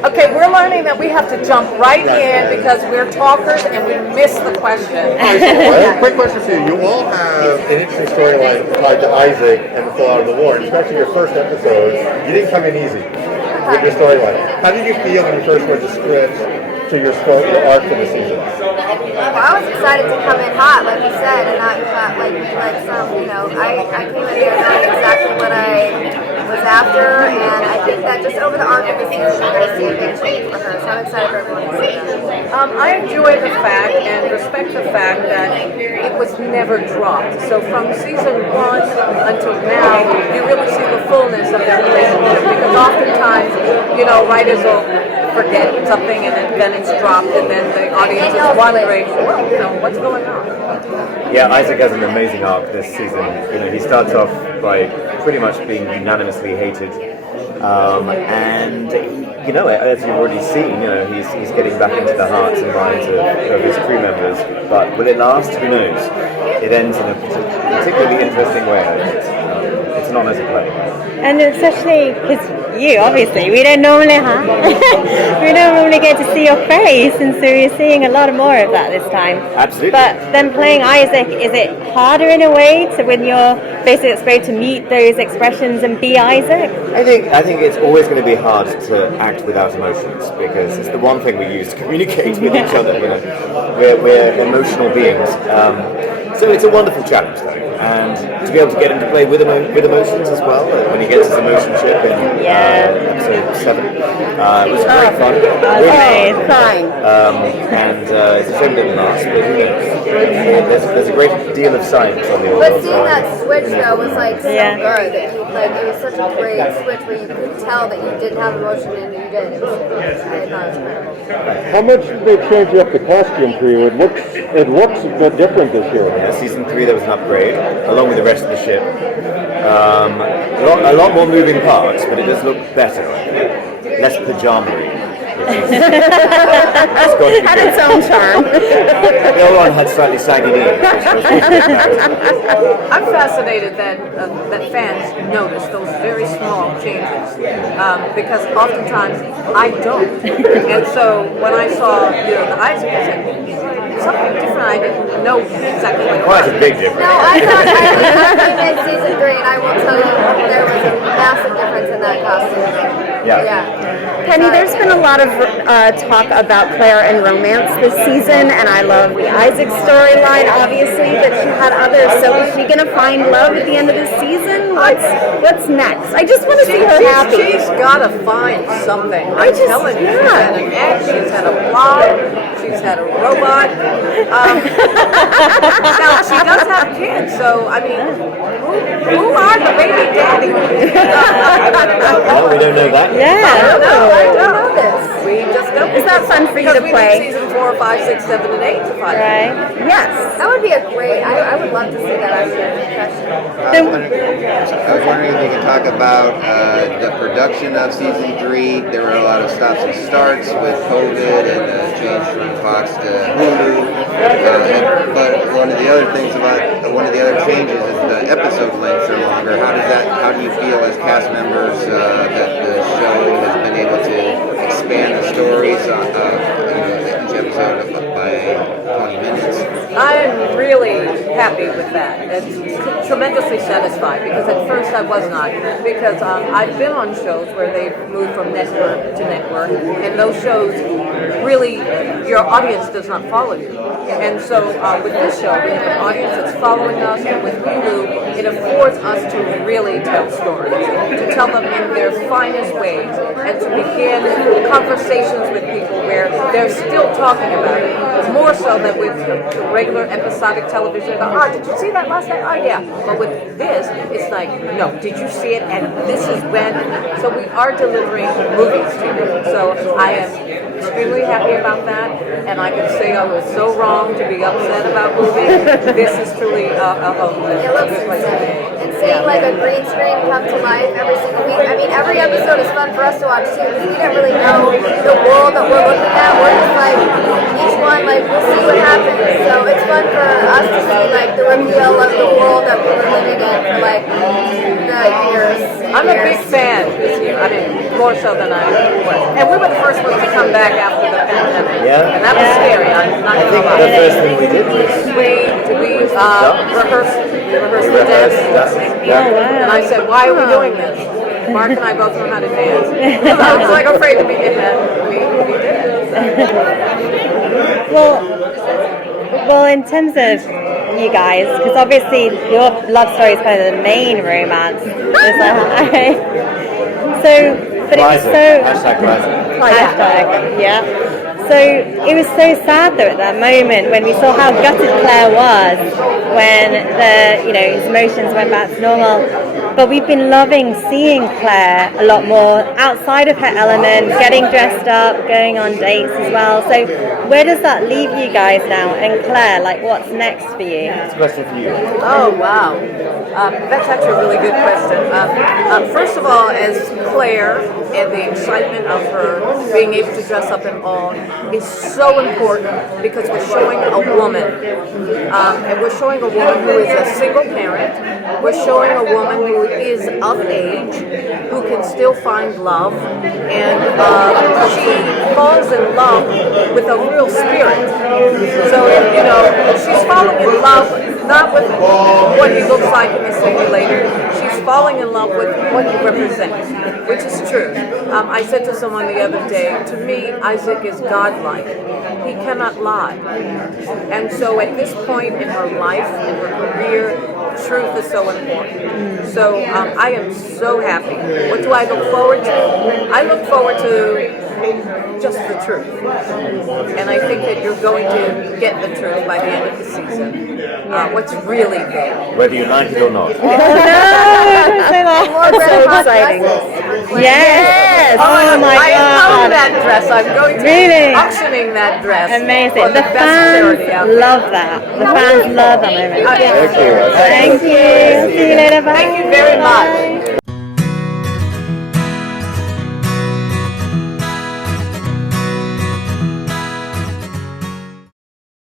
Okay, we're learning that we have to jump right in because we're talkers and we miss the question. Quick question for you. You all have an interesting storyline tied to Isaac and the fallout of the war, and especially your first episode. You didn't come in easy with your storyline. How did you feel when you first read the script to your arc for the season? Well, I was excited to come in hot, like you said, and not like some, I came in there knowing exactly what I was after, and I think that just over the arc of the season, we're going to see a big change for her, so I'm excited for everyone to see that. I enjoy the fact and respect the fact that it was never dropped. So from season 1 until now, you really see the fullness of their relationship because oftentimes, writers will forget something and then it's dropped and then the audience is wondering, what's going on? Yeah, Isaac has an amazing arc this season. He starts off by pretty much being unanimously hated. And as you've already seen, he's getting back into the hearts and minds of his crew members. But will it last? Who knows? It ends in a particularly interesting way. It's an honour to play. And especially because you, obviously, we don't normally get to see your face, and so you're seeing a lot more of that this time. Absolutely. But then playing Isaac, is it harder in a way to when you're basically exposed to meet those expressions and be Isaac? I think it's always going to be hard to act without emotions because it's the one thing we use to communicate with each other. We're emotional beings. So it's a wonderful challenge, though, and to be able to get him to play with emotions as well when he gets his emotion chip in episode 7, it was great fun. Okay, fine. And it's a shame it didn't last, but who knows? There's a great deal of science on the But seeing that switch though was so good. It was such a great switch where you could tell that you didn't have emotion and you did. I thought it was incredible. How much did they change up the costume for you? It looks a bit different this year. Yeah, season 3 there was an upgrade, along with the rest of the ship. A lot more moving parts, but it does look better. Less pajama-y. Had its own charm. The old one had slightly saggy knees. I'm fascinated that fans notice those very small changes because oftentimes I don't. And so when I saw the Isaac, I said, something different. I didn't know exactly what it was. Quite a big difference. No, I thought in season 3, and I will tell you, there was a massive difference in that costume. Yeah. Penny, there's been a lot of talk about Claire and romance this season, and I love the Isaac storyline, obviously, but she had others. So is she going to find love at the end of the season? What's next? I just want to see her happy. She's got to find something. I'm telling you, she's had an ex, she's had a blog, she's had a robot. Now, she does have kids, so, I mean, who are the baby daddy? No, we don't know that. Yeah. I don't know this. We just don't. Is that fun for you to Because we play? need season 4, 5, 6, 7, and 8 to find Right. Yes. That would be a great, I would love to see that actually in confession. I was wondering if you could talk about the production of season 3. There were a lot of stops and starts with COVID and the change from Fox to Hulu. But one of the other changes is the episode lengths are longer. How do you feel as cast members that the show has been able to expand the stories each episode by 20 minutes? I'm really happy with that. It's tremendously satisfied because at first I was not. Because I've been on shows where they've moved from network to network, and those shows really, your audience does not follow you. And so with this show, we have an audience that's following us, and with Hulu, it affords us to really tell stories, to tell them in their finest ways, and to begin conversations with people where they're still talking about it. More so than with the regular episodic television. Did you see that last night? Oh, yeah. But with this, it's like, no, did you see it? And this is when. So we are delivering movies to you. So I am extremely happy about that. And I can say I was so wrong to be upset about movies. This is truly a good place to be. And seeing like a green screen come to life every single week. I mean, every episode is fun for us to watch too because we don't really know the world that we're looking at. We're just like, each one, like, we'll see what happens. So it's fun for us to see like the reveal of the world that we were living in for like the years. I'm a big fan this year. I mean, more more so than I was. And we were the first ones to come back after the pandemic. Yeah. And that was scary. I'm not I gonna think lie. the first thing we did was We rehearsed the dance. yeah. And I said, why are we doing this? Mark and I both know how to dance. Because I was like afraid to be in that. We did. Well, in terms of you guys, because obviously your love story is kind of the main romance. But it was so #Rising. yeah. So it was so sad though at that moment when we saw how gutted Claire was when his emotions went back to normal. But we've been loving seeing Claire a lot more outside of her element, getting dressed up, going on dates as well. So where does that leave you guys now? And Claire, like what's next for you? It's a question for you. Oh, wow. That's actually a really good question. First of all, as Claire and the excitement of her being able to dress up in all is so important because we're showing a woman. And we're showing a woman who is a single parent. We're showing a woman who is of age, who can still find love. And she falls in love with a real spirit. So, she's falling in love not with what he looks like in the simulator. She's falling in love with what he represents, which is true. I said to someone the other day, to me, Isaac is godlike. He cannot lie. And so at this point in her life, in her career, truth is so important. So I am so happy. What do I look forward to? I look forward to just the truth. And I think that you're going to get the truth by the end of the season. What's really there. Whether you like it or not. Oh, no! So exciting. Yes! Oh my I own god! that dress. I'm going to Really? be auctioning that dress. Amazing. For The best fans charity out there. love that. The fans love that moment. Thank you. Thank you. See you later. Bye. Thank you very much.